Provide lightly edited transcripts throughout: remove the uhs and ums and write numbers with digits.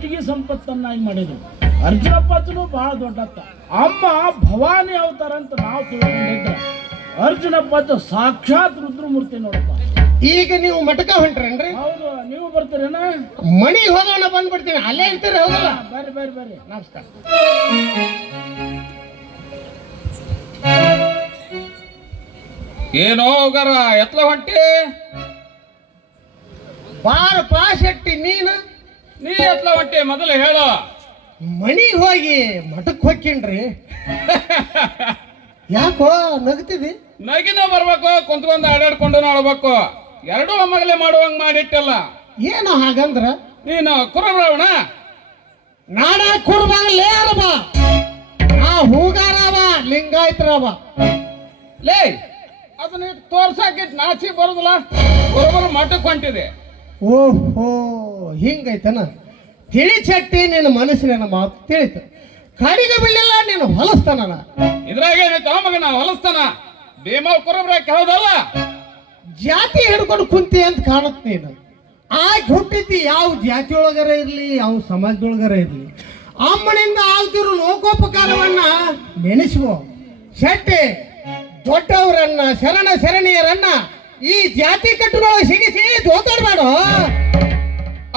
ಕಟ್ಟಿಗೆ ಸಂಪತ್ತನ್ನಾಗಿ ಮಾಡಿದ್ರು. ಅರ್ಜುನಪ್ಪನು ಬಹಳ ದೊಡ್ಡತ್ತ. ಅಮ್ಮ ಭವಾನಿ ಅವತಾರ ಅಂತ ನಾವು ತಿಳ್ಕೊಂಡಿದ್ರೆ ಅರ್ಜುನಪ್ಪ ಸಾಕ್ಷಾತ್ ರುದ್ರಮೂರ್ತಿ ನೋಡಪ್ಪ. ಈಗ ನೀವು ಮಟಕ ಹೊಂಟ್ರೇನ್ರಿ? ಹೌದು. ನೀವು ಬರ್ತೀರೇನ? ಮಣಿಗೆ ಹೋಗೋಣ ಬಂದ್ಬಿಡ್ತೀನಿ. ಅಲ್ಲೇ ಇರ್ತೀರಿ? ಹೌದಲ್ಲ? ಬರ್ರಿ ಬರ್ರಿ ಬರ್ರಿ. ನಮಸ್ಕಾರ. ಏನೋ ಹೋಗಾರ ಎತ್ಲ ಹೊಂಟಿ? ಬಾರ ಪಾಶೆಟ್ಟಿ ನೀನು ನೀ ಎತ್ಲ ಹೊಂಟಿ ಮೊದಲು ಹೇಳು. ಮಣಿಗೆ ಹೋಗಿ ಮಠಕ್ಕೆ ಹೋಗ್ಕೇನ್ರಿ? ಯಾಕೋ ನಗ್ತಿದಿ? ನಗಿನ ಬರ್ಬೇಕು, ಕುಂತ್ಕೊಂಡು ಆಡಾಡ್ಕೊಂಡು ನೋಡ್ಬೇಕು. ಎರಡೂ ಒಮ್ಮಗಲೇ ಮಾಡುವಂಗ ಮಾಡಿಟ್ಟಲ್ಲ. ಏನು ಹಾಗಂದ್ರ? ನೀನು ಕುರುಬ್ರವಣ ನಾಡ ಕುರುಬಾಗಲೇರಬ, ನಾ ಹೂಗಾರವ ಲಿಂಗಾಯತ್ರವ. ಲೇ ಅದನ್ನ ತೋರ್ಸಾಕಿಟ್ ನಾಚಿ ಬರುದಿಲ್ಲ. ಕುರುಬರು ಮಠಕ್ಕೆ ಹೊಂಟಿದೆ. ಓಹೋ ಹಿಂಗೈತನ? ತಿಳಿಚಟ್ಟಿ ನಿನ್ನ ಮನಸ್ಸಿನ ಮಾತು ತಿಳಿತು. ಕಡಿಗೆ ಬಿಡಲಿಲ್ಲ ನೀನು ಹೊಲಸ್ತಾನ. ಇದ್ರಾಗೇನೈತ ಮಗನ ಹೊಲಸ್ತಾನ? ಭೀಮ ಕುರುಬ್ರ ಕೇಳೋದಲ್ಲ. ಜಾತಿ ಹಿಡ್ಕೊಂಡು ಕುಂತಿ ಅಂತ ಕಾಣುತ್ತೆ ನೀನು. ಆಗಿ ಹುಟ್ಟಿತಿ ಯಾವ ಜಾತಿಯೊಳಗರ ಇರಲಿ, ಯಾವ ಸಮಾಜದೊಳಗರ ಇರಲಿ, ಅಮ್ಮನಿಂದ ಆಗ್ತಿರೋ ಲೋಕೋಪಕಾರವನ್ನ ನೆನೆಸುವ. ಶೆಟ್ಟಿ ದೊಡ್ಡವರನ್ನ ಶರಣ ಶರಣೀಯರನ್ನ ಈ ಜಾತಿ ಕಟ್ಟುನೊಳಗೆ ಸಿಗಿಸಿ ಜೋತಾಡ್ಬೇಡ.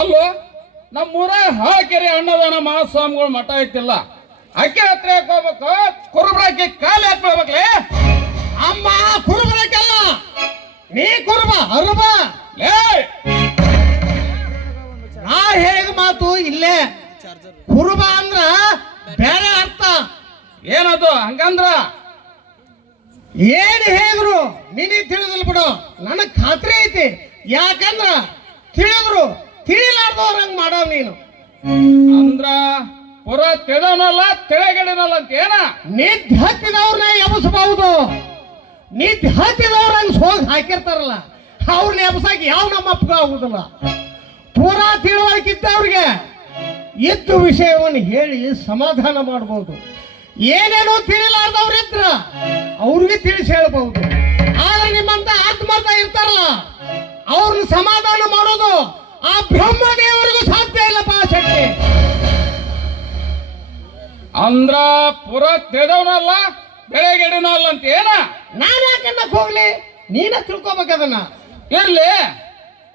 ಅಲ್ಲೋ ನಮ್ಮೂರ ಹಾಕೆರೆ ಅನ್ನದಾನ ಮಹಾಸ್ವಾಮಿಗಳು ಮಠ ಐತಿಲ್ಲ. ಅಕ್ಕಿ ಹತ್ರ ಹೋಗ್ಬೇಕು, ಕುರುಬ್ರಾಕಿ ಕಾಲು ಹಾಕ್ಬಿಡ್ಬೇಕ್ಲೆ. ಅಮ್ಮ ಕುರುಬರಕ್ಕೆಲ್ಲ ನೀ ಕುರುಬ ಅರುಬ. ನಾ ಹೇಳಿದ ಮಾತು ಇಲ್ಲೇ. ಕುರುಬ ಅಂದ್ರ ಬೇರೆ ಅರ್ಥ. ಏನದು ಹಂಗಂದ್ರ? ಏನು ಹೇಳಿದ್ರು ನಿನಗೆ ತಿಳಿದಿಲ್ಲ ಬಿಡು. ನನಗ್ ಖಾತ್ರಿ ಐತಿ. ಯಾಕಂದ್ರ ತಿಳಿದ್ರು ತಿಳಿಲಾರ್ದವ್ರ ಹಂಗ ಮಾಡವ್ ನೀನು. ಅಂದ್ರ ಪುರ ತಿಳಿದವನಲ್ಲ ತಿಳಿಗಡಿನಲ್ಲ ಅಂತ ಏನ? ನಿದ್ದೆ ಹತ್ತಿದವ್ರನ್ನ ಎಬಸಬಹುದು. ನಿದ್ದೆ ಹತ್ತಿದವ್ರ ಹಂಗ ಸೋಗ್ ಹಾಕಿರ್ತಾರಲ್ಲ, ಅವ್ರನ್ನ ಎಬಸಾಗಿ ಯಾವ ನಮ್ಮ ಅಪ್ಪಗ ಆಗುದಿಲ್ಲ. ಪೂರಾ ತಿಳುವಳಿಕಿದ್ದವ್ರಿಗೆ ಇದ್ದು ವಿಷಯವನ್ನು ಹೇಳಿ ಸಮಾಧಾನ ಮಾಡಬಹುದು. ಏನೇನೋ ತಿಳಿಲಾರ್ದವ್ರಿದ್ರ ಅವ್ರಿಗೆ ತಿಳಿಸಿ ಹೇಳ್ಬಹುದು. ಆದ್ರೆ ನಿಮ್ಮಂತ ಆತ್ಮರ್ಥ ಇರ್ತಾರಲ್ಲ, ಅವ್ರನ್ನ ಸಮಾಧಾನ ಮಾಡೋದು ಆ ಬ್ರಹ್ಮದೇವರಿಗೂ ಸಾಧ್ಯ ಇಲ್ಲಪ್ಪ ಶೆಟ್ಟಿ. ಅಂದ್ರ ಪುರ ತಿಳಿದವನಲ್ಲ ಬೆಳೆಗೆಡಿನಲ್ಲ ಅಂತ ಏನ? ನಾನು ಯಾಕನ್ನಕ್ ಹೋಗ್ಲಿ, ನೀನ ತಿಳ್ಕೊಬೇಕದನ್ನ. ಇರ್ಲಿ,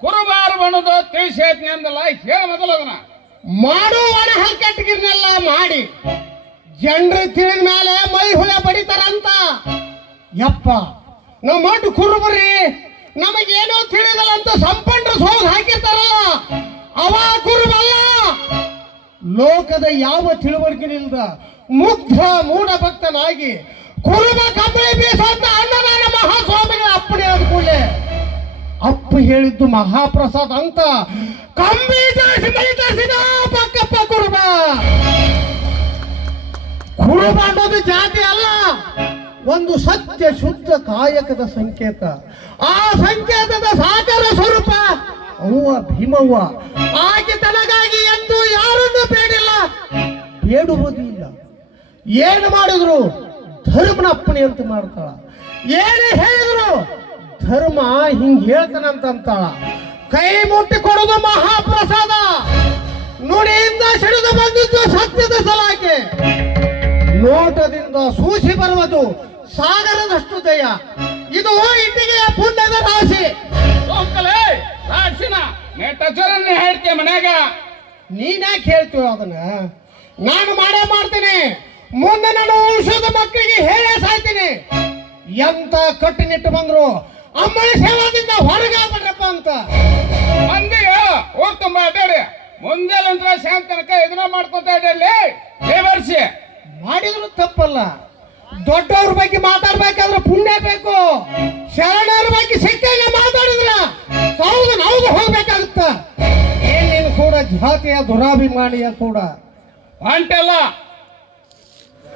ಕುರುಬಾರ ಬಣ್ಣದು ತಿಳಿಸಿ ಹೇಳ್ತೀನಿ ಅಂದಲ್ಲ, ಹೇಳ ಮೊದಲು ಅದನ್ನ. ಮಾಡೋ ಒಣ ಹಲ್ಕಟ್ಟಿಗಿರ್ನೆಲ್ಲ ಮಾಡಿ ಜನರು ತಿಳಿದ ಮೇಲೆ ಮೈ ಹುಳ ಬಡಿತಾರಂತ. ಯಪ್ಪ ನಾವು ಮಟ್ಟು ಕುರುಬರಿ ನಮಗೇನೋ ತಿಳಿದಲ್ಲ ಅಂತ ಸಂಪಂಡ್ರು ಸೋಗ್ ಹಾಕಿರ್ತಾರಲ್ಲ, ಅವ ಕುರುಬಲ್ಲ. ಲೋಕದ ಯಾವ ತಿಳುವಳಿಕೆನಿಲ್ದ ಮುಗ್ಧ ಮೂಢ ಭಕ್ತನಾಗಿ ಕುರುಬ ಕಂಬಳಿ ಬೀಸಂತ ಅನ್ನದಾನ ಮಹಾಸ್ವಾಮಿಗಳ ಅಪ್ಪಣೆ ಆದ ಕೂಡಲೇ ಅಪ್ಪ ಹೇಳಿದ್ದು ಮಹಾಪ್ರಸಾದ ಅಂತ ಕಂಬಿ ಜಾಸ್ತಿ ಬಲಿತಾಸಿದ ಪಕ್ಕಪ್ಪ ಕುರುಬ. ಕುರುಬ ಅನ್ನೋದು ಜಾತಿ ಅಲ್ಲ, ಒಂದು ಸತ್ಯ ಶುದ್ಧ ಕಾಯಕದ ಸಂಕೇತ. ಆ ಸಂಕೇತದ ಸಾಕಾರ ಸ್ವರೂಪ ಅವ್ವ ಭೀಮವ್ವ. ಆಕೆ ತನಗಾಗಿ ಎಂದು ಯಾರನ್ನು ಬೇಡಿಲ್ಲ, ಬೇಡುವುದೂ ಇಲ್ಲ. ಏನು ಮಾಡಿದ್ರು ಧರ್ಮನ ಅಪ್ಪಣೆ ಅಂತ ಮಾಡ್ತಾಳ. ಏನೇ ಹೇಳಿದ್ರು ಧರ್ಮ ಹಿಂಗ್ ಹೇಳ್ತಾನಂತಾಳ. ಕೈ ಮುಟ್ಟಿ ಕೊಡೋದು ಮಹಾಪ್ರಸಾದ. ನುಡಿಯಿಂದ ಸಿಡಿದು ಬಂದಿದ್ದು ಸತ್ಯದ ಸಲಾಕೆ. ನೋಟದಿಂದ ಸೂಸಿ ಬರುವುದು ಸಾಗರದಷ್ಟು ದಯ. ಇದು ಇಟ್ಟಿಗೆಯ ಪುಣ್ಯದ ರಾಶಿ. ಹೇಳ್ತೀಯ ಮನ್ಯಾಗ ನೀನ್ಯಾಕೆ ಹೇಳ್ತೀವ ಅದನ್ನ? ನಾನು ಮಾಡೇ ಮಾಡ್ತೀನಿ. ಮುಂದೆ ನಾನು ಉಳಿಸೋದ ಮಕ್ಕಳಿಗೆ ಹೇಳೇ ಸಾಯ್ತೀನಿ. ಎಂತ ಕಟ್ಟುನಿಟ್ಟು ಬಂದ್ರು ಅಮ್ಮನ ಸೇವಾದಿಂದ ಹೊರಗಾಗ್ಬಿಡ್ರಪ್ಪ ಅಂತ ಮಂದಿ ಊರ್ ತುಂಬಾ ಅಡ್ಡಾಡಿ ಮುಂದೆಲ್ಲಂತ್ರ ಶಾಂತ ತನಕ ಇದನ್ನ ಮಾಡ್ಕೊಂತ ಅಡ್ಡಲ್ಲಿ ವರ್ಷಿ ಮಾಡಿದ್ರು ತಪ್ಪಲ್ಲ. ದೊಡ್ಡವ್ರ ಬಗ್ಗೆ ಮಾತಾಡ್ಬೇಕಾದ್ರೆ ಪುಣ್ಯ ಬೇಕು. ಶರಣರ ಬಗ್ಗೆ ಸಿಕ್ಕಾಗ ಮಾತಾಡಿದ್ರ ಹೌದು ನಾವು ಹೋಗ್ಬೇಕಾಗುತ್ತ. ಏನೇನು ಕೂಡ ಜಾತಿಯ ದುರಾಭಿಮಾನಿಯ ಕೂಡ ಹೊಂಟೆಲ್ಲ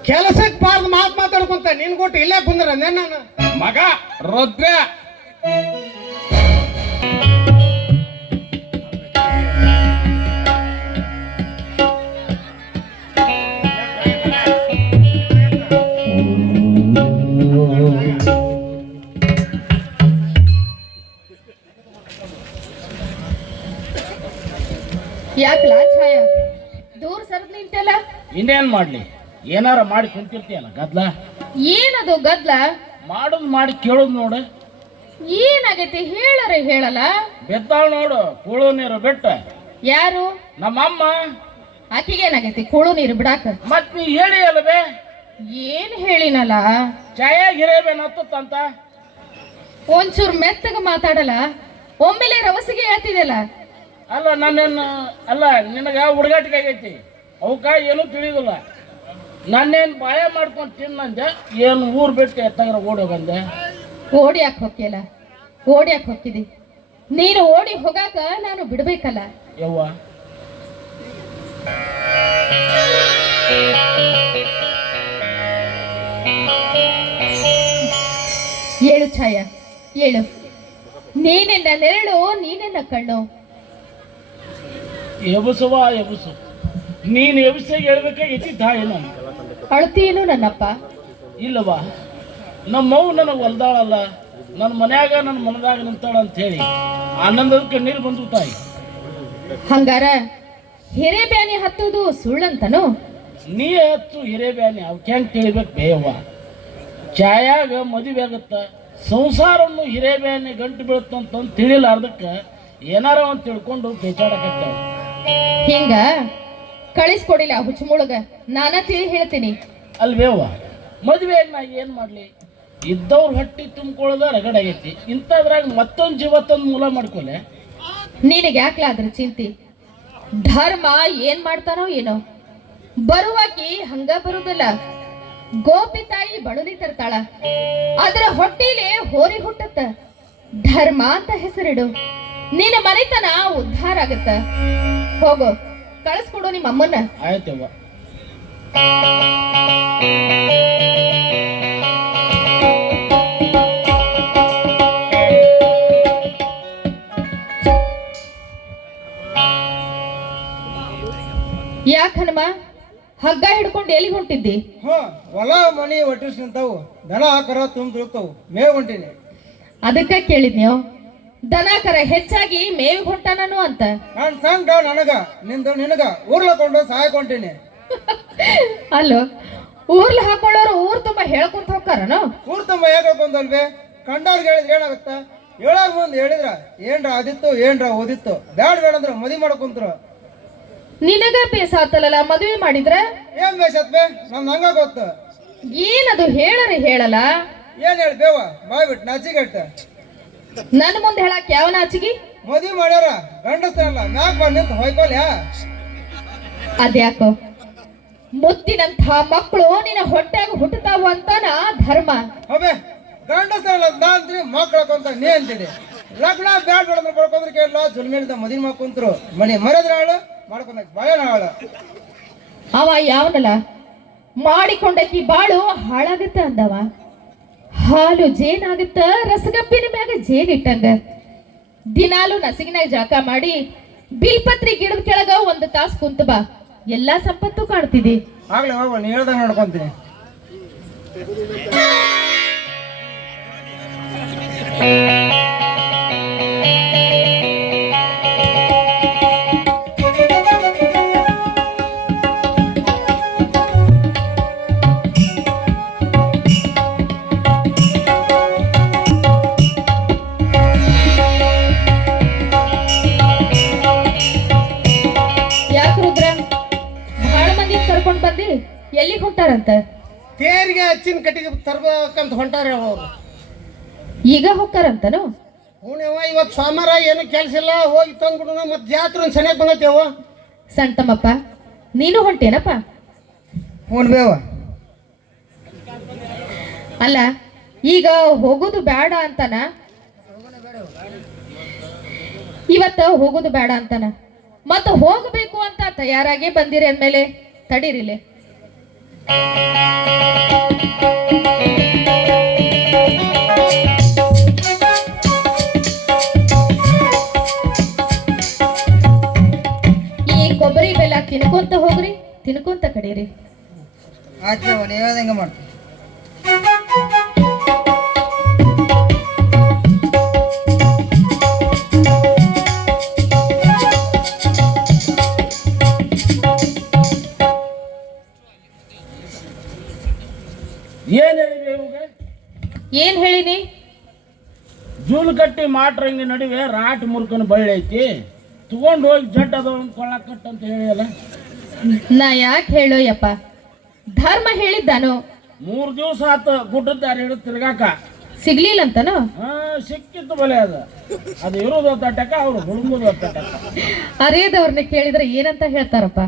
ಕೆಲಸಕ್ಕೆ ಬಾರ್ದು ಮಾತಾಡ್ಕೊಂತ ನಿನ್ ಕೊಟ್ಟು ಇಲ್ಲೇ ಕುಂದ್ರ ನಾನು ಮಗ ರುದ್ರ. ಯಾಕಲ ಛಾಯ ಸರದ್ ನಿಂತೆಲ್ಲ. ಇನ್ನೇನ್ ಮಾಡ್ಲಿ, ಏನಾರ ಮಾಡಿ ಕುಂತಿರ್ತೀಯಲ್ಲ ಗದ್ಲ. ಏನದು ಗದ್ಲ? ಮಾಡೋದು ಮಾಡಿ ಕೇಳೋದು ನೋಡು. ಏನಾಗೈತಿ ಹೇಳರೆ ಹೇಳಲ್ಲ. ಬೆತ್ತಾಳ ನೋಡು, ಕೂಳು ನೀರು ಬೆಟ್ಟ. ಯಾರು? ನಮ್ಮಮ್ಮ. ಆಕಿಗೆ ಏನಾಗೈತಿ ಕುಳು ನೀರು ಬಿಡಾಕ? ಮತ್ ನೀ ಹೇಳಿ ಅಲ್ವೇ, ಏನ್ ಹೇಳಿನಲ್ಲ. ಚಾಯಾಗ ಹಿರೇಬೇನತ್ತಂತ. ಒಂಚೂರು ಮೆತ್ತಗ ಮಾತಾಡಲ್ಲ, ಒಮ್ಮೆಲೆ ರವಸಿಗೆ ಹೇಳ್ತಿದೆಲ್ಲ. ಅಲ್ಲ ನನ್ನೇನು ಅಲ್ಲ, ನಿನಗ ಹುಡುಗಾಟಿಗೆ ಆಗೈತಿ, ಅವಕ್ಕ ಏನೂ ತಿಳಿದಿಲ್ಲ. ನನ್ನೇನು ಬಾಯ ಮಾಡ್ಕೊಂಡು ತಿನ್ನಂದೆ, ಏನು ಊರು ಬಿಟ್ಟು ಎತ್ತಾಗ ಓಡಿ ಬಂದೆ. ಓಡಿಯಾಕ ಹೊಕ್ಕಿಯಲ್ಲ, ಓಡಿಯಾಕ ಹೊಕ್ಕಿದಿ. ನೀನು ಓಡಿ ಹೋಗಾಕ ನಾನು ಬಿಡ್ಬೇಕಲ್ಲ. ಯವ್ವ, ಏಳು ಛಾಯ, ಏಳು. ನೀನೆನ್ನ ನೆರಳು, ನೀನೆನ್ನ ಕಣ್ಣು. ಎಬಸುವ ಎಬಸು, ನೀನು ಎಬಸಾಗಿ ಹೇಳ್ಬೇಕಾಗೈತಿ ತಾಯಿನ. ಅಳ್ತೀನು ನನ್ನಪ್ಪ? ಇಲ್ಲವಾ, ನಮ್ಮವ್ವ ನನಗೆ ಹೊಲ್ದಾಳಲ್ಲ, ನನ್ನ ಮನ್ಯಾಗ ನನ್ನ ಮನದಾಗ ನಿಂತಾಳ ಅಂತ ಹೇಳಿ ಆನಂದದ ಕಣ್ಣೀರು ಬಂದು ತಾಯಿ. ಹಂಗಾರ ಹಿರೇಬ್ಯಾನಿ ಹತ್ತುವುದು ಸುಳ್ಳಂತನು? ನೀ ಹತ್ತು ಹಿರೇಬ್ಯಾನಿ, ಅವಕ್ಕೆ ಹೆಂಗೆ ತಿಳಿಬೇಕು ಬೇಯವ್ವ. ಛಾಯಾಗ ಮದುವೆ ಆಗತ್ತ, ಸಂಸಾರವನ್ನು ಹಿರೇಬ್ಯಾನಿ ಗಂಟು ಬೀಳುತ್ತಂತ ತಿಳಿಲಾರ್ದಕ್ಕೆ ಏನಾರ ಒಂದು ತಿಳ್ಕೊಂಡು ಬೇಚಾಡಕತ್ತಾವ. ಹಿಂಗ ಕಳಿಸ್ಕೊಡಿಲ್ಲ ಹುಚ್ಚುಮುಳಗ, ನಾನ ತಿಳಿ ಹೇಳ್ತೀನಿ. ಅಲ್ವೇವ್ವ, ಮದುವೆಯಾಗ ನಾ ಏನು ಮಾಡಲಿ, ಇದ್ದವ್ರ ಹೊಟ್ಟಿ ತುಂಬ್ಕೊಳ್ಳೋದ ರಗಡಾಗೈತಿ, ಇಂಥದ್ರಾಗ ಮತ್ತೊಂದು ಜೀವ ತಂದು ಮೂಲ ಮಾಡ್ಕೊಲೆ. ನಿನಗೆ ಯಾಕ್ಲಾದ್ರ ಚಿಂತಿ? ಧರ್ಮ ಏನ್ ಮಾಡ್ತಾನೋ ಏನೋ, ಬರುವಾಕಿ ಹಂಗ ಬರುದಿಲ್ಲ. ಗೋಪಿ ತಾಯಿ ಬಳುಲಿ ತರ್ತಾಳ, ಅದರ ಹೊಟ್ಟಿಲೆ ಹೋರಿ ಹುಟ್ಟತ್ತ. ಧರ್ಮ ಅಂತ ಹೆಸರಿಡು, ನಿನ್ನ ಮನೆತನ ಉದ್ಧಾರ ಆಗತ್ತ. ಹೋಗು, ಕಳಿಸ್ಕೊಡು ನಿಮ್ಮ ಅಮ್ಮನ್ನ. ಆಯ್ತವ್ವ. ಯಾಕ ಹನುಮ, ಹಗ್ಗ ಹಿಡ್ಕೊಂಡು ಎಲ್ಲಿಗೆ ಹೊಂಟಿದ್ದಿ? ಹೊಲ ಮನಿ ಒಟ್ಟಿಸ್ ನಿಂತಾವು, ದನ ಕರ ತುಂಬ ತಿಳ್ತಾವು, ಮೇವ್ ಹೊಂಟೀನಿ. ಅದಕ್ಕ ಕೇಳಿದ್ನ್ಯೋ, ದನ ಕರ ಹೆಚ್ಚಾಗಿ ಮೇವಿಗೆ ಹೊಂಟಾನನು ಅಂತ. ನಾನು ಸಂಘ ನನಗ ನಿಂದು ನಿನಗ ಊರ್ಲಕೊಂಡು ಸಹಾಯಕೊಂಟೀನಿ. ಅಲ್ಲೋ, ಊರ್ಲ್ ಹಾಕೊಳ್ಳೋರು ಊರ್ ತುಂಬಾ ಹೇಳ್ಕೊಂತ ಹೋಗ್ತಾರನು? ಊರ್ ತುಂಬ ಹೇಗಲ್ವೇ, ಕಂಡವ್ರಿಗೆ ಹೇಳಿದ್ರೆ ಏನಾಗುತ್ತ? ಹೇಳಾಗ ಮುಂದೆ ಹೇಳಿದ್ರ ಏನ್ರ ಆದಿತ್ತು ಏನ್ರ ಓದಿತ್ತು, ಬ್ಯಾಡ ಬೇಡ ಅಂದ್ರ ಮದಿ ಮಾಡ್ಕೊಂತ್ರು. ನಿನಗ ಬೇಸಾತಲ್ಲ ಮದುವೆ ಮಾಡಿದ್ರ? ಏನ್ ಬೇಸತ್ಬೇ, ನಮ್ದು ಹಂಗ ಗೊತ್ತು. ಏನದು ಹೇಳರಿ ಹೇಳಲ್ಲ. ಏನ್ ಹೇಳ್ಬೇವ, ಬಾಯ್ ಬಿಟ್ಟು ನಾಚಿಗೆಟ್ಟ. ನನ್ನ ಮುಂದೆ ಹೇಳಕ್ ಯಾವ ನಾಚಿಗಿ? ಮದುವೆ ಮಾಡ್ಯಾರ ಗಂಡಸ್ತಾರಲ್ಲ, ಮ್ಯಾಕ್ ಬಂದ್ ನಿಂತ ಹೊಯ್ಕೊಲ್ಯಾ? ಅದ್ಯಾಕೋ, ಮುತ್ತಿನಂಥ ಮಕ್ಕಳು ನಿನ್ನ ಹೊಟ್ಟ್ಯಾಗ ಹುಟ್ಟುತ್ತಾವು ಅಂತಾನ ಧರ್ಮ. ಹೌದೇ, ಗಂಡಸ್ತಾರಲ್ಲ ನಾ ಅಂತೀನಿ, ಮಕ್ಕಳಕೊಂತ ನೀ ಅಂತೀನಿ. ಲಗ್ನ ಬ್ಯಾಡ್ ಬೇಡ ಬಡ್ಕೊಂಡ್ರೆ ಕೇಳಲ್ಲ, ಜುಲ್ಮೇಲಿಂದ ಮದುವೆ ಮಾಡ್ಕೊಂತ್ರು. ಮನಿ ಮರದ್ರ ಹಾಳು ಮಾಡ್ಕೊಂಡ ಬಾಯನ ಹಾಳು. ಅವ ಯಾವನಲ್ಲ ಮಾಡಿಕೊಂಡಕಿ ಬಾಳು ಹಾಳಾಗತ್ತ ಅಂದವ. ಹಾಲು ಜೇನಾಗತ್ತ, ರಸಗಪ್ಪಿನ ಮ್ಯಾಗ ಜೇನಿಟ್ಟಂಗ. ದಿನಾಲು ನಸಿಗಿನಾಗ ಜಾಕ ಮಾಡಿ ಬಿಲ್ಪತ್ರಿ ಗಿಡದ ಕೆಳಗ ಒಂದು ತಾಸು ಕುಂತ ಬಾ, ಎಲ್ಲಾ ಸಂಪತ್ತು ಕಾಣ್ತಿದಿ. ಆಗ್ಲೇ ಹೋಗ, ನೀ ಹೇಳ್ದಂಗ ನೋಡ್ಕೊಂತೀನಿ. ಯಾಕ ರುದ್ರ, ಬಹಳ ಮಂದಿ ಕರ್ಕೊಂಡ್ ಬಂದಿ, ಎಲ್ಲಿಗೆ ಹೊಂಟಾರಂತ? ತೇರಿಗೆ ಹಚ್ಚಿನ ಕಟ್ಟಿಗೆ ತರ್ಬೇಕಂತ ಹೊಂಟಾರ ಅವ್ರು. ಈಗ ಹೊಕ್ಕಾರಂತನು? ಹೂನವ, ಇವತ್ತು ಸೋಮವಾರ ಏನು ಕೆಲಸ ಇಲ್ಲ, ಹೋಗಿ ತಂದ್ಬಿಡೋಣ. ಮತ್ತೆ ಜಾತ್ರೆ ಒಂದು ಸನಿಯಾಗಿ ಬಂದೈತೆವ. ಸಣ್ಣ ತಮ್ಮಪ್ಪ, ನೀನು ಹೊಂಟೇನಪ್ಪ? ಹ್ಞೂ ಬೇವ. ಅಲ್ಲ, ಈಗ ಹೋಗೋದು ಬೇಡ ಅಂತಾನ? ಇವತ್ತ ಹೋಗೋದು ಬೇಡ ಅಂತಾನ, ಮತ್ತ ಹೋಗಬೇಕು ಅಂತ ತಯಾರಾಗಿ ಬಂದಿರಿ ಅಂದ್ಮೇಲೆ ತಡೀರಿಲೆ. ಈ ಕೊಬ್ಬರಿ ಬೆಲ್ಲ ತಿನ್ಕೊಂತ ಹೋಗ್ರಿ, ತಿನ್ಕೊಂತ ಕಡೀರಿ. ಆಯ್ತು, ನೀವು ಹೇಳ್ದಂಗೆ ಮಾಡ್ತೀನಿ. ಏನು ಹೇಳಿದೆ ಇವಾಗ? ಏನ್ ಹೇಳಿನಿ? ಜೂಲು ಕಟ್ಟಿ ಮಾಟ್ರಂಗಿ ನಡುವೆ ರಾಟ್ ಮುರ್ಕನ ಬಳ್ಳಿ ಐತಿ, ತಗೊಂಡು ಹೋಗಿ ಜಡ್ ಅದ ಕೊಳ್ಳ ಕಟ್ ಅಂತ ಹೇಳಿಯಲ್ಲ. ನಾ ಯಾಕೆ ಹೇಳೋ ಯಪ್ಪ, ಧರ್ಮ ಹೇಳಿದ್ದಾನು. 3 ದಿವಸ ಆತ ಗುಡ್ಡದ ದಾರಿ ಹಿಡಿದು ತಿರ್ಗಾಕ ಸಿಗ್ಲಿಲ್ಲ ಅಂತನೋ? ಸಿಕ್ಕಿತ್ತು ಬಲೆ ಅದು ಇರೋದು ತಟ್ಟಕ, ಅವ್ರು ಹುಡುಗುದು ತಟ್ಟಕ. ಅರಿಯದವ್ರನ್ನ ಕೇಳಿದ್ರೆ ಏನಂತ ಹೇಳ್ತಾರಪ್ಪ?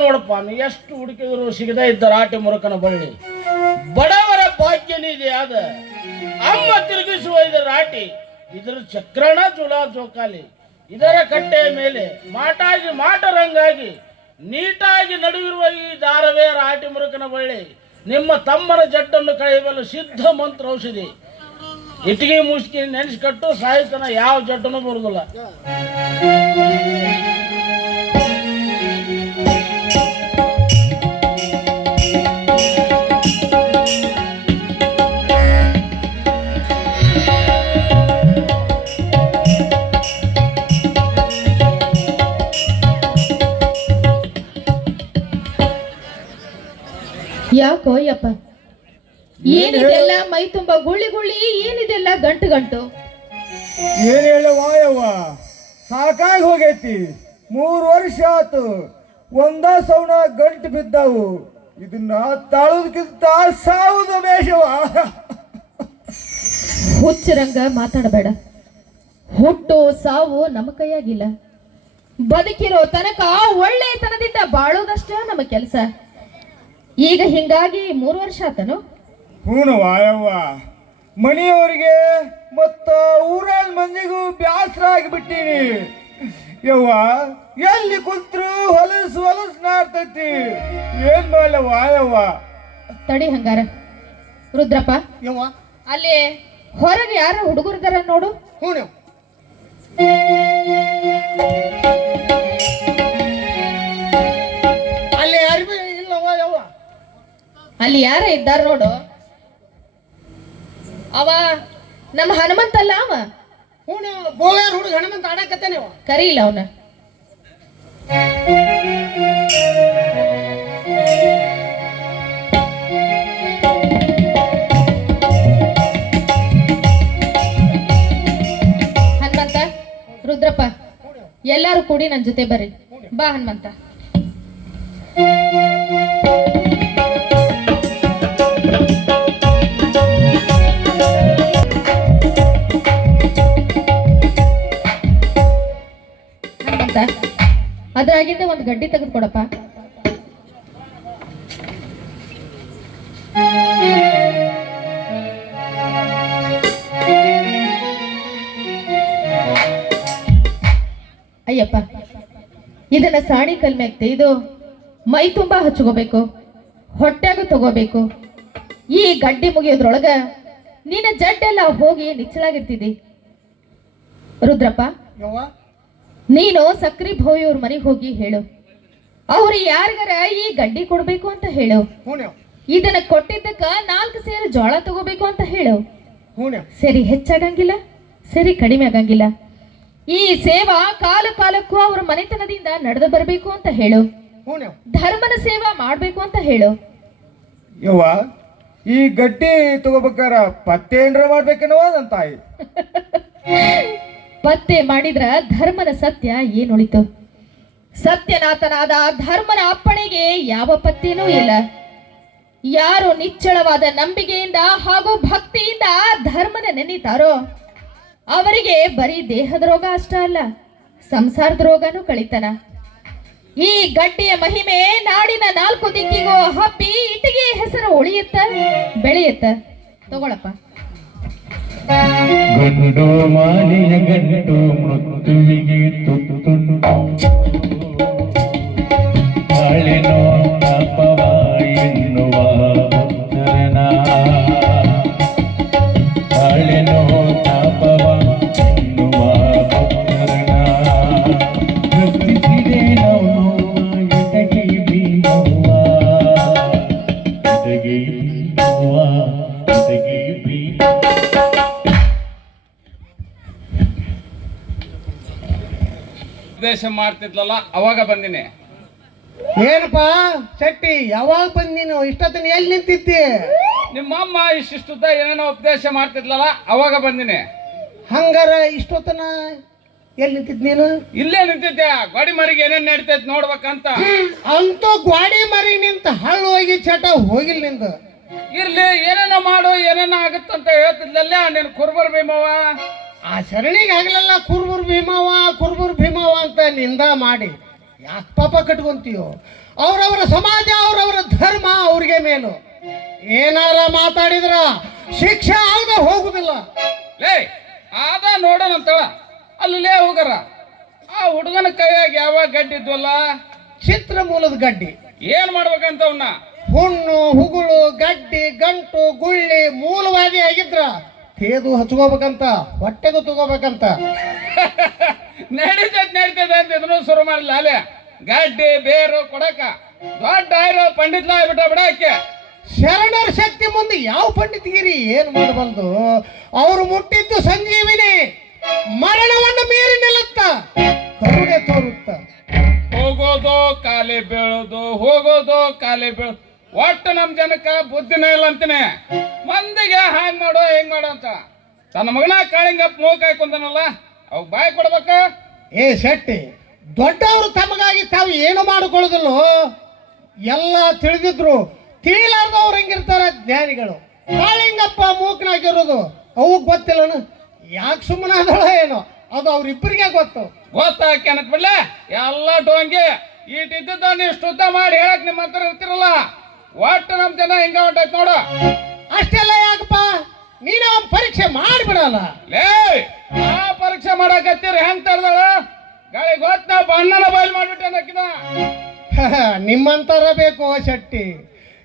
ನೋಡಪ್ಪ, ನೀ ಎಷ್ಟು ಹುಡುಕಿದ್ರು ಸಿಗದೇ ಇದ್ದ ರಾಟಿ ಮುರುಕನ ಬಳ್ಳಿ ಬಡವರ ಭಾಗ್ಯ ನಿಧಿ ಆದ ಅಮ್ಮ ತಿರುಗಿಸುವ ಇದರ ರಾಟಿ, ಇದರ ಚಕ್ರಣ ಜುಲಾ ಜೋಕಾಲಿ, ಇದರ ಕಟ್ಟೆಯ ಮೇಲೆ ಮಾಟರಂಗಾಗಿ ನೀಟಾಗಿ ನಡುವಿರುವ ಈ ದಾರವೇ ರಾಟಿ ಮುರುಕನ ಬಳ್ಳಿ. ನಿಮ್ಮ ತಮ್ಮನ ಜಡ್ಡನ್ನು ಕಳೆಯಬಲ್ಲ ಸಿದ್ಧ ಮಂತ್ರ ಔಷಧಿ. ಇಟ್ಟಿಗೆ ಮುಸ್ಕಿ ನೆನೆಸ್ಕಟ್ಟು ಸಾಹಿತ್ಯನ ಯಾವ ಜಡ್ಡನ್ನು ಬರುದಿಲ್ಲ. ಯಾಕೋ ಯಪ್ಪ, ಏನಿದೆಲ್ಲ ಮೈ ತುಂಬಾ ಗುಳ್ಳಿ ಏನಿದೆಲ್ಲ ಗಂಟು? ಏನ್ ಹೇಳವ್ವ, ಸಾಕಾಗಿ ಹೋಗೈತಿ. 3 ವರ್ಷ ಆತು, ಒಂದ ಸೌಣ ಗಂಟು ಬಿದ್ದಾವು. ಇದನ್ನ ತಾಳೋದಕ್ಕಿಂತ ಸಾವುದ ಮೇಷವ. ಹುಚ್ಚರಂಗ ಮಾತಾಡಬೇಡ. ಹುಟ್ಟು ಸಾವು ನಮ್ಮ ಕೈಯಾಗಿಲ್ಲ. ಬದುಕಿರೋ ತನಕ ಒಳ್ಳೆತನದಿಂದ ಬಾಳೋದಷ್ಟ ನಮ್ಮ ಕೆಲಸ. ಈಗ ಹಿಂಗಾಗಿ 3 ವರ್ಷ ಆತನು? ಹೂನವ್ವ ಯವ್ವ, ಮನೆಯವರಿಗೆ ಮತ್ತ ಊರಾಳ ಮಂದಿಗೂ ಬ್ಯಾಸರ ಆಗಿಬಿಟ್ಟೀನಿ ಯವ್ವ. ಎಲ್ಲಿ ಕುಂತ್ರು ಹೊಲಸು ನಾಡ್ತೈತಿ, ಏನ್ ಮಾಡಲವ್ವ ಯವ್ವ. ತಡಿ ಹಂಗಾರ. ರುದ್ರಪ್ಪ, ಯವ್ವ ಅಲ್ಲಿ ಹೊರಗೆ ಯಾರ ಹುಡುಗರಿದಾರ ನೋಡು. ಹ್ಞೂ ಅಲ್ಲಿ ಅರ್ಬಿ ಇಲ್ಲವ್ವ ಯವ್ವ. ಅಲ್ಲಿ ಯಾರ ಇದ್ದಾರ ನೋಡು. ಅವ ನಮ್ಮ ಹನುಮಂತಲ್ಲ ಅವ. ಹ್ಞೂ ಬೋಳ್ಯಾರ ಹುಡುಗ ಹನುಮಂತ ಆಡಕತ್ತೇನೆ ಅವ. ಕರೀಲ್ಲ ಅವನ. ಹನುಮಂತ, ರುದ್ರಪ್ಪ, ಎಲ್ಲಾರು ಕೂಡಿ ನನ್ನ ಜೊತೆ ಬರ್ರಿ. ಬಾ ಹನುಮಂತ. ಅದ್ರಾಗಿಂದ ಒಂದು ಗಡ್ಡಿ ತೆಗೆದುಕೊಡಪ್ಪ. ಅಯ್ಯಪ್ಪ, ಇದನ್ನ ಸಾಣಿ ಕಲ್ಮೆ ಇದು ಮೈ ತುಂಬಾ ಹಚ್ಕೋಬೇಕು, ಹೊಟ್ಟೆಗೂ ತಗೋಬೇಕು. ಈ ಗಡ್ಡಿ ಮುಗಿಯೋದ್ರೊಳಗ ನಿನ್ನ ಜಡ್ಡೆಲ್ಲ ಹೋಗಿ ನಿಚ್ಚಲಾಗಿರ್ತಿದ್ದಿ. ರುದ್ರಪ್ಪ, ಯವ್ವ ನೀನು ಸಕ್ರಿ ಭೋಯಿಯವ್ರ ಮನೆಗೆ ಹೋಗಿ ಹೇಳು, ಅವ್ರು ಯಾರಿಗಾರ ಈ ಗಡ್ಡಿ ಕೊಡ್ಬೇಕು ಅಂತ ಹೇಳು. ಹ್ಞೂ ಇದನ್ನ ಕೊಟ್ಟಿದ್ದಕ್ಕ 4 ಸೇರು ಜೋಳ ತಗೋಬೇಕು ಅಂತ ಹೇಳು. ಹ್ಞೂ ಸರಿ ಹೆಚ್ಚಾಗಂಗಿಲ್ಲ, ಸರಿ ಕಡಿಮೆ ಆಗಂಗಿಲ್ಲ. ಈ ಸೇವಾ ಕಾಲಕ್ಕೂ ಅವ್ರ ಮನೆತನದಿಂದ ನಡೆದು ಬರಬೇಕು ಅಂತ ಹೇಳು. ಹ್ಞೂ ಧರ್ಮನ ಸೇವಾ ಮಾಡ್ಬೇಕು ಅಂತ ಹೇಳು. ಯವ್ವ, ಈ ಗಡ್ಡಿ ತಗೋಬೇಕಾರ ಪತ್ತೆ ಏನ್ರ ಮಾಡ್ಬೇಕನ್ನವ ನನ್ನ ತಾಯಿ. ಪತ್ತೆ ಮಾಡಿದ್ರ ಧರ್ಮನ ಸತ್ಯ ಏನುಳಿತು? ಸತ್ಯನಾಥನಾದ ಧರ್ಮನ ಅಪ್ಪಣೆಗೆ ಯಾವ ಪತ್ತೇನೂ ಇಲ್ಲ. ಯಾರು ನಿಚ್ಚಳವಾದ ನಂಬಿಕೆಯಿಂದ ಹಾಗೂ ಭಕ್ತಿಯಿಂದ ಧರ್ಮನ ನೆನೀತಾರೋ ಅವರಿಗೆ ಬರೀ ದೇಹದ ರೋಗ ಅಷ್ಟ ಅಲ್ಲ, ಸಂಸಾರದ ರೋಗನೂ ಕಳಿತನ. ಈ ಗಡ್ಡಿಯ ಮಹಿಮೆ ನಾಡಿನ 4 ದಿಕ್ಕಿಗೂ ಹಬ್ಬಿ ಇಟ್ಟಿಗೆ ಹೆಸರು ಉಳಿಯುತ್ತ ಬೆಳೆಯುತ್ತ. ತಗೊಳಪ್ಪ. ಗಂಡು ಮಾಲಿಯ ಗಂಡು ಮೃತ್ಯುವಿಗೆ ತುತ್ತುಂಟು, ಬಾಳೆನೋ ತಾಪವ ಎನ್ನುವ ಭಕ್ತರನ, ಬಾಳೆನೋ ತಾಪವ ಎನ್ನುವ ಭಕ್ತರನ ರಕ್ಷಿಸಿದೆ ನಾವು ಎಟಗಿ ಬೀಳುವ. ಉಪದೇಶ ಮಾಡ್ತಿದ್ಲಲ್ಲ ಅವಾಗ ಬಂದಿನಿ. ಏನಪ್ಪ ಶೆಟ್ಟಿ, ಯಾವಾಗ ಬಂದ್ ನೀನು? ಇಷ್ಟೊತ್ತಿನ ಎಲ್ಲಿ ನಿಂತಿದ್ದಿ? ನಿಮ್ಮಮ್ಮ ಇಷ್ಟಿಷ್ಟುದ್ದ ಏನೇನೋ ಉಪದೇಶ ಮಾಡ್ತಿದ್ಲಲ್ಲ ಅವಾಗ ಬಂದಿನಿ. ಹಂಗಾರ ಇಷ್ಟೊತ್ತನ ಎಲ್ಲಿ ನಿಂತಿದ್ ನೀನು? ಇಲ್ಲೇ ನಿಂತಿದ್ದೆ, ಗಾಡಿ ಮರಿಗೆ ಏನೇನ್ ನಡೀತೈತೆ ನೋಡ್ಬೇಕಂತ. ಅಂತೂ ಗ್ವಾಡಿ ಮರಿ ನಿಂತ ಹಳ್ಳು ಹೋಗಿ ಚಟ ಹೋಗಿಲ್ ನಿಂದು. ಇರ್ಲಿ, ಏನೇನೋ ಮಾಡು, ಏನೇನೋ ಆಗುತ್ತಂತ ಹೇಳ್ತಿದ್ಲಲ್ಲ ನೀನು ಕುರ್ಬರ್ ಭೀಮವ್ವ. ಆ ಸರಣಿಗೆ ಆಗ್ಲೆಲ್ಲ ಕುರ್ಬುರ್ ಭೀಮವ್ವ ಅಂತ ನಿಂದ ಮಾಡಿ ಯಾಕೆ ಪಾಪ ಕಟ್ಕೊಂತೀಯೋ? ಅವ್ರವರ ಸಮಾಜ, ಅವ್ರವರ ಧರ್ಮ ಅವ್ರಿಗೆ ಮೇಲು. ಏನಾರ ಮಾತಾಡಿದ್ರ ಶಿಕ್ಷೆ ಆಗದೆ ಹೋಗುದಿಲ್ಲ. ಲೇ ಆದ ನೋಡೋಣಂತ ಅಲ್ಲೇ ಹೋಗರ. ಆ ಹುಡುಗನ ಕೈಯಾಗ ಯಾವಾಗ ಗಡ್ಡಿದ್ವಲ್ಲ, ಚಿತ್ರ ಮೂಲದ ಗಡ್ಡಿ. ಏನ್ ಮಾಡ್ಬೇಕಂತ ಅವನ್ನ? ಹುಣ್ಣು, ಹುಗುಳು, ಗಡ್ಡಿ, ಗಂಟು, ಗುಳ್ಳಿ ಮೂಲವಾದಿ ಆಗಿದ್ರ ತೇದು ಹಚ್ಕೋಬೇಕಂತ, ಹೊಟ್ಟೆಗೂ ತಗೋಬೇಕಂತ. ನಡೀತೈತೆ ಅಂತ ಇದನ್ನು ಶುರು ಮಾಡಲಿಲ್ಲ. ಅಲ್ಲೇ ಗಡ್ಡಿ ಬೇರು ಕೊಡಕ ದೊಡ್ಡ ಆಯ್ರು ಪಂಡಿತ್ಲ ಬಿಡಕ್ಕೆ. ಶರಣರ ಶಕ್ತಿ ಮುಂದೆ ಯಾವ ಪಂಡಿತಗಿರಿ ಏನು ಮಾಡಬಲ್ದು? ಅವರು ಮುಟ್ಟಿದ್ದು ಸಂಜೀವಿನಿ, ಮರಣವನ್ನು ಮೀರಿ ನಿಲ್ಲುತ್ತ, ಕರುಣೆ ತೋರುತ್ತ. ಹೋಗೋದು ಕಾಲಿ ಬೀಳೋದು, ಹೋಗೋದು ಕಾಲಿ ಬೀಳೋದು. ಒಟ್ಟು ನಮ್ಮ ಜನಕ್ಕೆ ಬುದ್ಧಿನ ಇಲ್ಲ ಅಂತೀನಿ. ಮಂದಿಗೆ ಹಾಂಗ್ ಮಾಡೋ ಹೆಂಗ್ ಮಾಡೋ ಅಂತ ತನ್ನ ಮಗನ ಕಾಳಿಂಗಪ್ಪ ಮೂಗ್ ಕಾಯ್ಕೊಂಡನಲ್ಲ, ಅವಾಗ ಬಾಯಿ ಕೊಡ್ಬೇಕ. ಏ ಶೆಟ್ಟಿ, ದೊಡ್ಡವರು ತಮಗಾಗಿ ತಾವು ಏನು ಮಾಡಿಕೊಳ್ಳೋದಿಲ್ಲ. ಎಲ್ಲ ತಿಳಿದಿದ್ರು ತಿಳಿಲಾರ್ದವ್ರು ಹೆಂಗಿರ್ತಾರ ಜ್ಞಾನಿಗಳು. ಕಾಳಿಂಗಪ್ಪ ಮೂಕನಾಗಿರೋದು ಅವಕ್ಕೆ ಗೊತ್ತಿಲ್ಲನು. ಯಾಕೆ ಸುಮ್ಮನೆ ಅದಳ ಏನೋ, ಅದು ಅವ್ರಿಬ್ಬರಿಗೆ ಗೊತ್ತು. ಗೊತ್ತಾಕೇನತ್ ಬಿಡ್ಲೆ ಎಲ್ಲ ಡೋಂಗಿ ಇಟ್ಟಿದ್ದ ನೀವು ಶುದ್ಧ ಮಾಡಿ ಹೇಳಕ್ ನಿಮ್ಮ ಹತ್ರ ಇರ್ತಿರಲ್ಲ. ಒಟ್ಟು ನಮ್ಮ ಜನ ಹಿಂಗ ಹೊಂಟೈತ್ ನೋಡು. ಅಷ್ಟೆಲ್ಲ ಯಾಕಪ್ಪ, ನೀನು ಅವನ್ ಪರೀಕ್ಷೆ ಮಾಡಿಬಿಡಲ್ಲ. ಲೇ ಆ ಪರೀಕ್ಷೆ ಮಾಡಕತ್ತೀರಿ ಹೆಂಗ್ ತರ್ದಾಳ ಗಾಳಿ ಗೊತ್ತ ಬಣ್ಣನ ಬಯಲ್ ಮಾಡ್ಬಿಟ್ಟೆ ನಕ್ಕಿದ. ನಿಮ್ಮಂತರ ಬೇಕು ಶೆಟ್ಟಿ.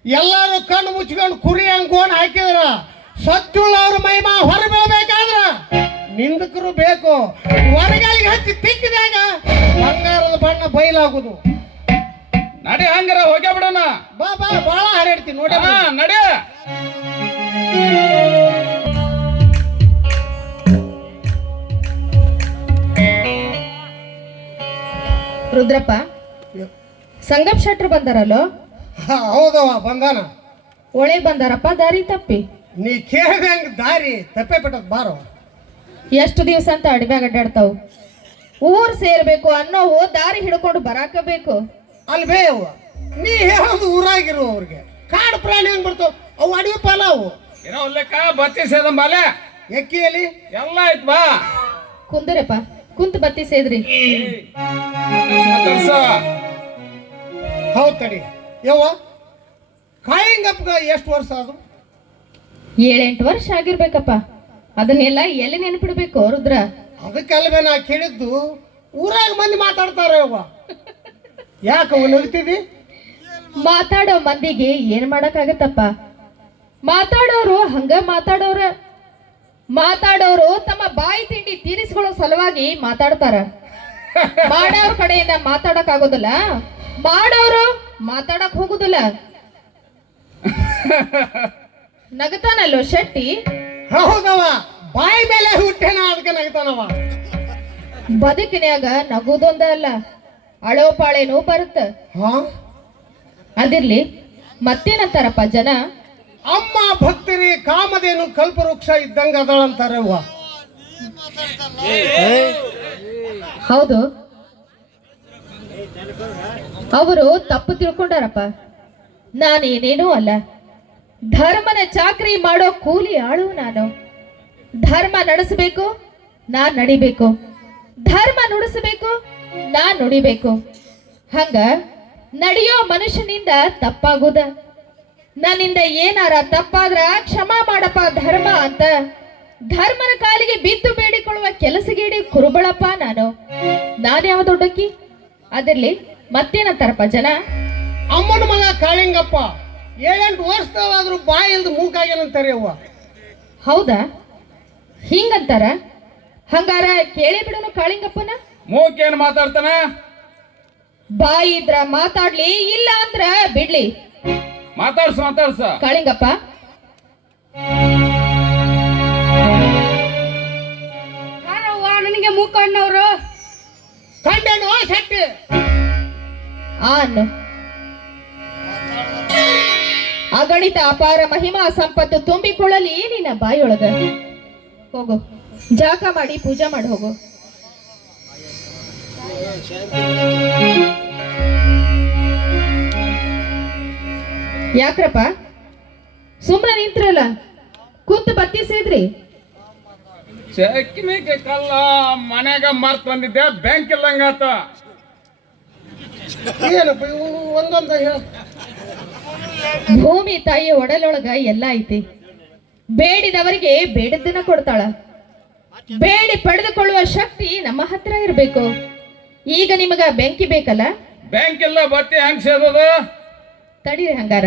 ಎಲ್ಲರೂ ಕಣ್ಣು ಮುಚ್ಕೊಂಡು ಕುರಿ ಹಂಗೋನ್ ಹಾಕಿದ್ರ ಸತ್ತುಳ್ಳವ್ರ ಮೈಮಾ ಹೊರಬೀಳ್ಬೇಕಾದ್ರ ನಿಂದಕರು ಬೇಕು. ಹೊರಗಾಲಿಗೆ ಹಚ್ಚಿ ತಿಕ್ಕಿದಾಗ ಬಂಗಾರದ ಬಣ್ಣ ಬಯಲಾಗುದು. ನಡಿ ಹಂಗಾರ ಹೋಗ್ಯ ಬಿಡೋಣ. ಬಾ ಬಾ, ಬಾಳ ಹಾರಾಡ್ತೀನಿ ನೋಡಿ. ನಡಿ. ರುದ್ರಪ್ಪ, ಸಂಗಪ್ ಶೆಟ್ರು ಬಂದಾರಲ್ಲೋ? ಹೌದವ ಬಂದಾನ. ಒಳಗೆ ಬಂದಾರಪ್ಪ ದಾರಿ ತಪ್ಪಿ. ನೀ ಕೇಳ್ದಂಗ ದಾರಿ ತಪ್ಪೇ ಬಿಟ್ಟದ್ ಬಾರೋ. ಎಷ್ಟು ದಿವಸ ಅಂತ ಅಡಿಮ್ಯಾಗ ಅಡ್ಡಾಡ್ತಾವು? ಊರ್ ಸೇರ್ಬೇಕು ಅನ್ನೋವು ದಾರಿ ಹಿಡ್ಕೊಂಡು ಬರಾಕಬೇಕು. ಅಲ್ಲಿ ಬೇ ಅವ, ನೀ ಹೇಳೋದು ಊರಾಗಿರು. ಅವ್ರಿಗೆ ಕಾಡು ಪ್ರಾಣಿ ಹೆಂಗ್ ಬರ್ತಾವ? ಅವು ಅಡವಿ ಪಾಲ ಅವು. ಇರೋ ಉಲ್ಲೇಖ ಬತ್ತಿ ಸೇದಂಬಾಲೆ ಎಕ್ಕಿಯಲ್ಲಿ ಎಲ್ಲ ಆಯ್ತು. ಬಾ ಕುಂದರಪ್ಪ, ಕುಂತ ಬತ್ತಿ ಸೇದ್ರಿ. ಹೌದ್ ತಡಿ ಯವ್ವ, ಕಾಳಿಂಗಪ್ಪಗ ಎಷ್ಟು ವರ್ಷ ಅದು? 7-8 ವರ್ಷ ಆಗಿರ್ಬೇಕಪ್ಪ. ಅದನ್ನೆಲ್ಲ ಎಲ್ಲಿ ನೆನಪಿಡ್ಬೇಕು ರುದ್ರ? ಅದಕ್ಕಲ್ವೇ ನಾ ಕೇಳಿದ್ದು. ಊರಾಗ ಮಂದಿ ಮಾತಾಡ್ತಾರೆ ಯವ್ವ. ಯಾಕವ ನಗ್ತಿದಿ? ಮಾತಾಡೋ ಮಂದಿಗೆ ಏನ್ ಮಾಡಕ್ಕಾಗತ್ತಪ್ಪ? ಮಾತಾಡೋರು ಹಂಗ ಮಾತಾಡೋರು ತಮ್ಮ ಬಾಯಿ ತಿಂಡಿ ತೀರಿಸ್ಕೊಳ್ಳೋ ಸಲುವಾಗಿ ಮಾತಾಡ್ತಾರ. ಮಾಡೋರ್ ಕಡೆಯಿಂದ ಮಾತಾಡಕ್ ಆಗೋದಿಲ್ಲ, ಮಾಡೋರು ಮಾತಾಡಕ್ ಹೋಗುದಿಲ್ಲ. ನಗತಾನಲ್ಲೋ ಶೆಟ್ಟಿ? ಹೌದವ, ಬಾಯಿ ಮೇಲೆ ಹುಟ್ಟೇನ ಅದಕ್ಕೆ ನಗ್ತಾನವ. ಬದುಕಿನ್ಯಾಗ ನಗುದೊಂದ ಅಲ್ಲ, ಅಳೋ ಪಾಳೇನೂ ಬರುತ್ತ. ಹಾ, ಅದಿರ್ಲಿ, ಮತ್ತೇನಂತಾರಪ್ಪ ಜನ? ಅಮ್ಮ ಭಕ್ತರಿ ಕಾಮಧೇನು ಕಲ್ಪವೃಕ್ಷ ಇದ್ದಂಗ ಅದಳಂತಾರೆ ಅವ್ವ. ಹೌದು, ಅವರು ತಪ್ಪು ತಿಳ್ಕೊಂಡಾರಪ್ಪ. ನಾನೇನೇನೂ ಅಲ್ಲ, ಧರ್ಮನ ಚಾಕ್ರಿ ಮಾಡೋ ಕೂಲಿ ಆಳು ನಾನು. ಧರ್ಮ ನಡೆಸಬೇಕು, ನಾನ್ ನಡಿಬೇಕು. ಧರ್ಮ ನುಡಿಸಬೇಕು, ನಾನ್ ನುಡಿಬೇಕು. ಹಂಗ ನಡೆಯೋ ಮನುಷ್ಯನಿಂದ ತಪ್ಪಾಗುದ. ನನ್ನಿಂದ ಏನಾರ ತಪ್ಪಾದ್ರ ಕ್ಷಮಾ ಮಾಡಪ್ಪ ಧರ್ಮ ಅಂತ ಧರ್ಮನ ಕಾಲಿಗೆ ಬಿದ್ದು ಬೇಡಿಕೊಳ್ಳುವ ಕೆಲಸಗೇಡಿ ಕುರುಬಳಪ್ಪ ನಾನು. ನಾನ್ಯಾವ ದೊಡ್ಡಕ್ಕಿ? ಅದಿರ್ಲಿ, ಮತ್ತೇನಂತಾರಪ್ಪ ಜನ? ಅಮ್ಮನ ಮಗ ಕಾಳಿಂಗಪ್ಪ 7-8 ವರ್ಷದವಾದ್ರೂ ಬಾಯಿ ಇಲ್ದು ಮೂಕಾಗ್ಯಾನಂತಾರೆ ಅವ್ವ. ಹೌದಾ? ಹಿಂಗಂತಾರ? ಹಂಗಾರ ಕೇಳಿ ಬಿಡೋನು ಕಾಳಿಂಗಪ್ಪನ. ಮೂಕೇನ್ ಮಾತಾಡ್ತಾನ? ಬಾಯಿ ಇದ್ರ ಮಾತಾಡ್ಲಿ, ಇಲ್ಲ ಅಂದ್ರ ಬಿಡ್ಲಿ. ಮಾತಾಡ್ಸ ಕಾಳಿಂಗಪ್ಪ, ನನಗೆ ಮೂಕಣ್ಣವರು ಕಂಡನು ಶಕ್ತಿ ಅನ್ನು ಅಗಣಿತ ಅಪಾರ ಮಹಿಮಾ ಸಂಪತ್ತು ತುಂಬಿಕೊಳ್ಳಲಿ ನಿನ್ನ ಬಾಯೊಳಗ. ಹೋಗು, ಜಾಕ ಮಾಡಿ ಪೂಜಾ ಮಾಡಿ ಹೋಗು. ಯಾಕ್ರಪ್ಪ ಸುಮ್ಮನೆ ನಿಂತ್ರಲ್ಲ, ಕೂತು ಬತ್ತಿ ಸೇದ್ರಿ. ಚಕ್ನಿಗೆ ಕಲ್ಲ ಮನ್ಯಾಗ ಮರ್ತ್ ಬಂದಿದ್ದೆ, ಬ್ಯಾಂಕ್ ಇಲ್ಲಂಗಾತ. ಏನಪ್ಪ ಇವು ಒಂದೊಂದು ಹೇಳ. ಭೂಮಿ ತಾಯಿ ಒಡಲೊಳಗ ಎಲ್ಲ ಐತಿ. ಬೇಡಿದವರಿಗೆ ಬೇಡದನ್ನ ಕೊಡ್ತಾಳ. ಬೇಡಿ ಪಡೆದುಕೊಳ್ಳುವ ಶಕ್ತಿ ನಮ್ಮ ಹತ್ರ ಇರಬೇಕು. ಈಗ ನಿಮಗ ಬೆಂಕಿ ಬೇಕಲ್ಲ, ಬ್ಯಾಂಕ್ ಇಲ್ಲ, ಬತ್ತಿ ಹೆಂಗ್ ಸೇದೋದು? ತಡೀರಿ ಹಂಗಾರ.